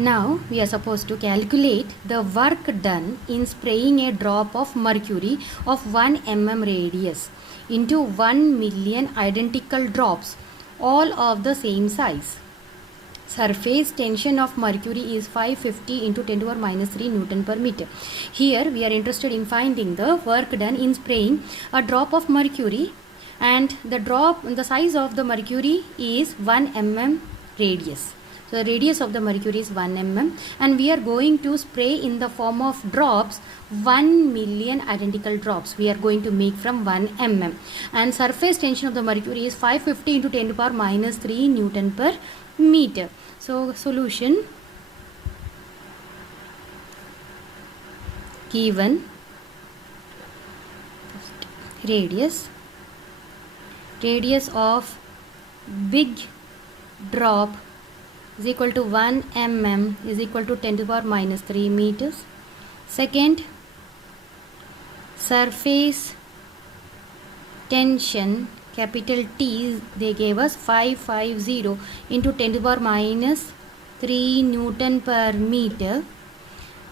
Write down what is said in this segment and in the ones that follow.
Now we are supposed to calculate the work done in spraying a drop of mercury of 1 mm radius into 1 million identical drops, all of the same size. Surface tension of mercury is 550 into 10 to the power minus 3 Newton per meter. Here we are interested in finding the work done in spraying a drop of mercury, and the size of the mercury is 1 mm radius. So the radius of the mercury is 1 mm, and we are going to spray in the form of drops 1 million identical drops we are going to make from 1 mm, and surface tension of the mercury is 550 into 10 to the power minus 3 Newton per meter. So solution: given radius of big drop is equal to 1 mm is equal to 10 to the power minus 3 meters. Second, surface tension capital T, they gave us 550 into 10 to the power minus 3 Newton per meter.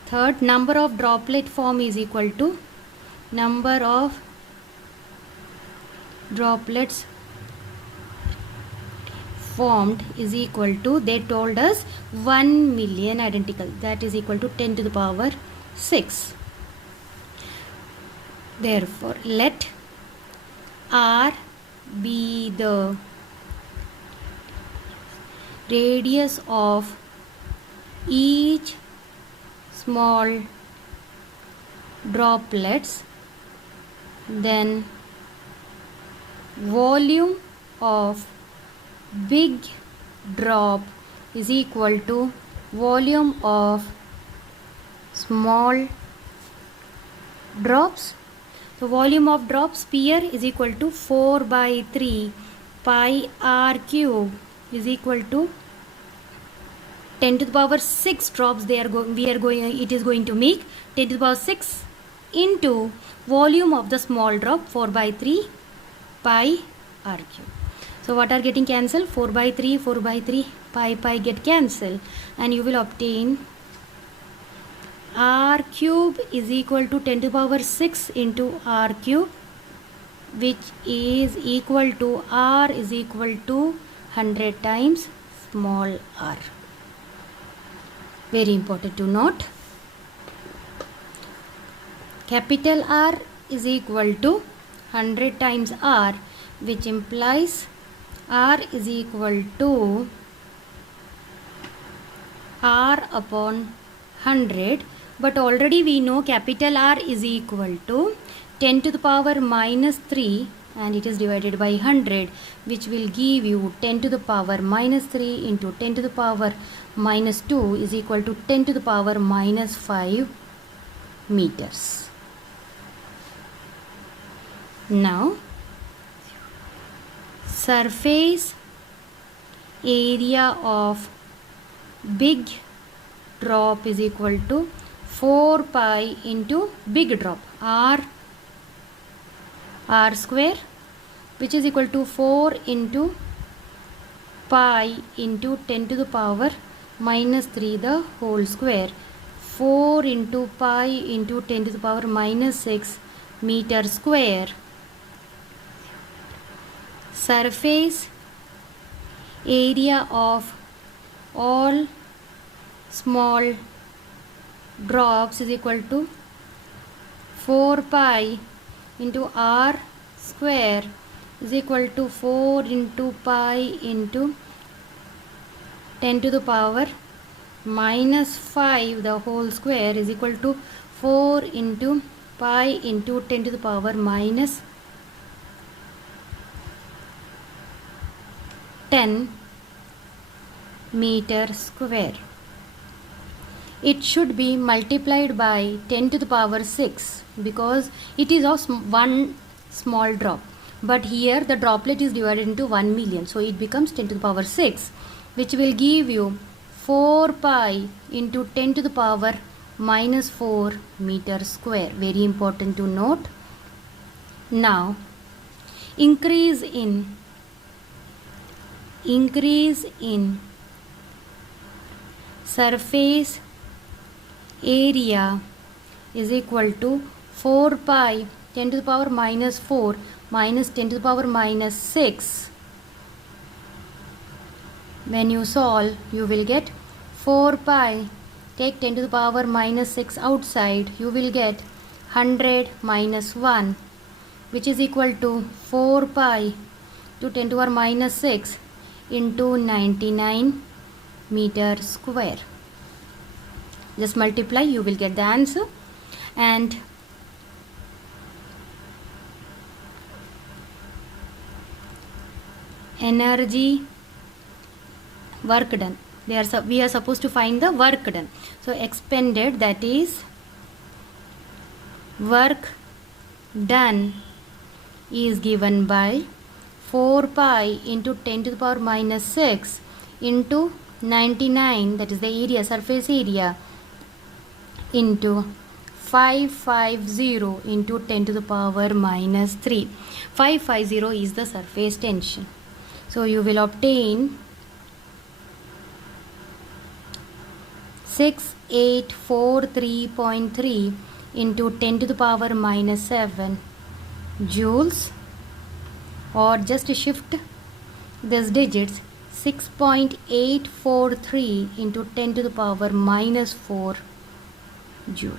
Third, number of droplet form is equal to number of droplets formed is equal to, they told us 1 million identical, that is equal to 10 to the power 6. Therefore, let R be the radius of each small droplets, then volume of big drop is equal to volume of small drops. So volume of drops sphere is equal to 4 by 3 pi r cube is equal to 10 to the power 6 drops it is going to make 10 to the power 6 into volume of the small drop 4 by 3 pi r cube. So what are getting cancelled? 4 by 3, 4 by 3, pi get cancelled, and you will obtain r cube is equal to 10 to the power 6 into r cube, which is equal to r is equal to 100 times small r. Very important to note. Capital R is equal to 100 times r, which implies R is equal to R upon 100, but already we know capital R is equal to 10 to the power minus 3, and it is divided by 100, which will give you 10 to the power minus 3 into 10 to the power minus 2 is equal to 10 to the power minus 5 meters. Now, surface area of big drop is equal to 4 pi into big drop r square, which is equal to 4 into pi into 10 to the power minus 3 the whole square, 4 into pi into 10 to the power minus 6 meter square. Surface area of all small drops is equal to 4 pi into r square is equal to 4 into pi into 10 to the power minus 5 the whole square is equal to 4 into pi into 10 to the power minus 10 meter square. It should be multiplied by 10 to the power 6 because it is of one small drop, but here the droplet is divided into 1 million, so it becomes 10 to the power 6, which will give you 4 pi into 10 to the power minus 4 meter square. Very important to note. Now, increase in surface area is equal to 4 pi 10 to the power minus 4 minus 10 to the power minus 6. When you solve, you will get 4 pi. Take 10 to the power minus 6 outside. You will get 100 minus 1, which is equal to 4 pi to 10 to the power minus 6 into 99 meter square. Just multiply, you will get the answer. And energy work done, we are supposed to find the work done. So expended, that is work done, is given by 4 pi into 10 to the power minus 6 into 99, that is the area, surface area, into 550 into 10 to the power minus 3. 550 is the surface tension. So you will obtain 6843.3 into 10 to the power minus 7 joules, or just shift these digits, 6.843 into 10 to the power minus 4 joule.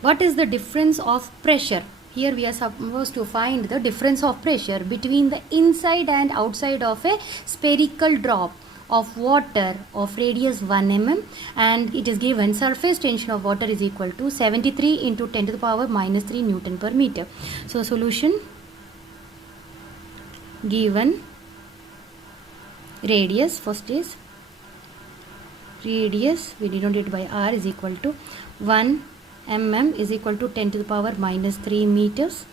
What is the difference of pressure? Here we are supposed to find the difference of pressure between the inside and outside of a spherical drop of water of radius 1 mm, and it is given surface tension of water is equal to 73 into 10 to the power minus 3 Newton per meter. So solution, given radius, first is radius, we denote it by r, is equal to 1 mm is equal to 10 to the power minus 3 meters.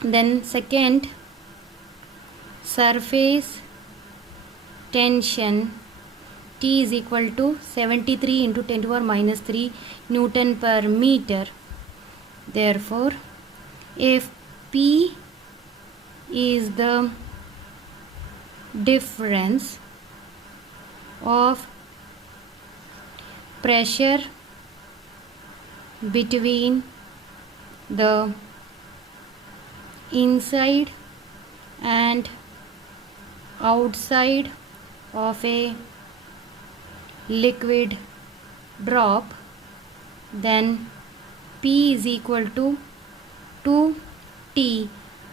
Then second, surface tension T is equal to 73 into 10 to the power minus 3 Newton per meter. Therefore, if P is the difference of pressure between the inside and outside of a liquid drop, then P is equal to 2T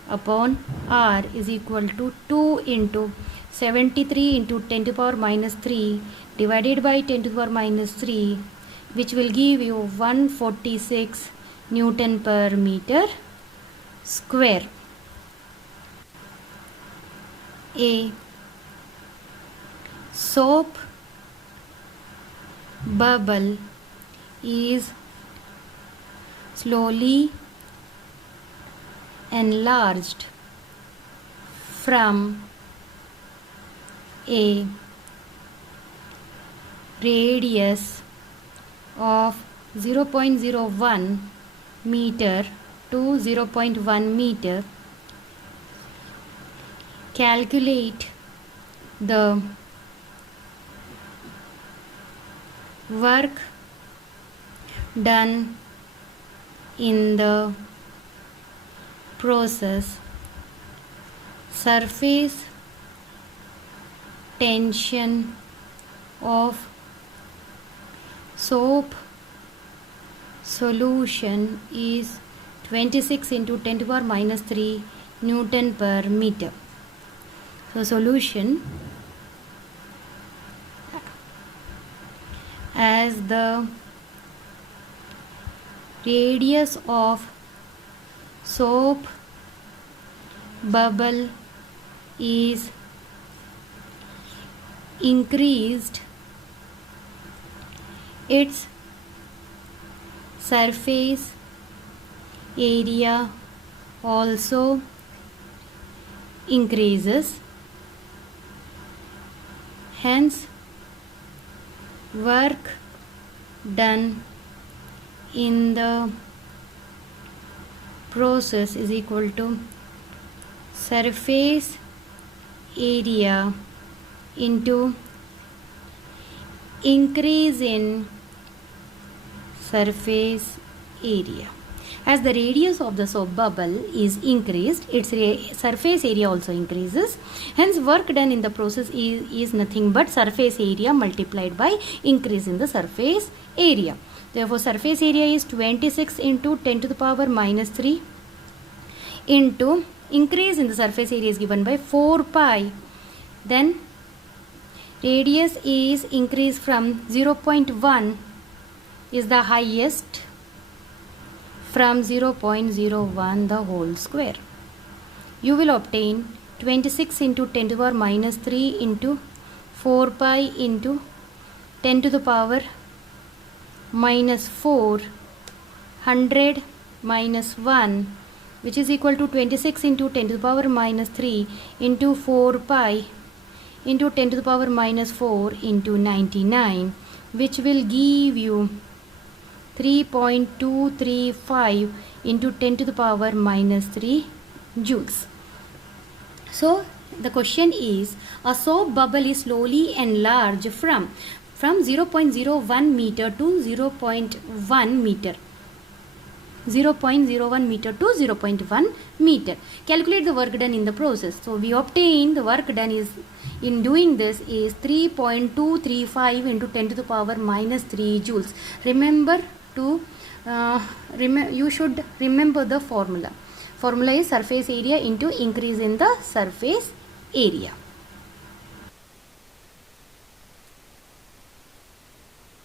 upon R is equal to 2 into 73 into 10 to the power minus 3 divided by 10 to the power minus 3, which will give you 146 Newton per meter square. A soap bubble is slowly enlarged from a radius of 0.01 meter to 0.1 meter. Calculate the work done in the process. Surface tension of soap solution is 26 into 10 to the power minus 3 Newton per meter. So solution, as the radius of soap bubble is increased, its surface area also increases. Hence, work done in the process is equal to surface area into increase in surface area. As the radius of the soap bubble is increased, its surface area also increases. Hence, work done in the process is nothing but surface area multiplied by increase in the surface area. Therefore, surface area is 26 into 10 to the power minus 3 into increase in the surface area is given by 4 pi. Then radius is increased from 0.1 is the highest from 0.01 the whole square. You will obtain 26 into 10 to the power minus 3 into 4 pi into 10 to the power minus 4, 100 minus 1, which is equal to 26 into 10 to the power minus 3 into 4 pi into 10 to the power minus 4 into 99, which will give you 3.235 into 10 to the power minus 3 joules. So the question is, a soap bubble is slowly enlarged from 0.01 meter to 0.1 meter. 0.01 meter to 0.1 meter. Calculate the work done in the process. So we obtain the work done is in doing this is 3.235 into 10 to the power minus 3 joules. Remember to you should remember the formula. Formula is surface area into increase in the surface area.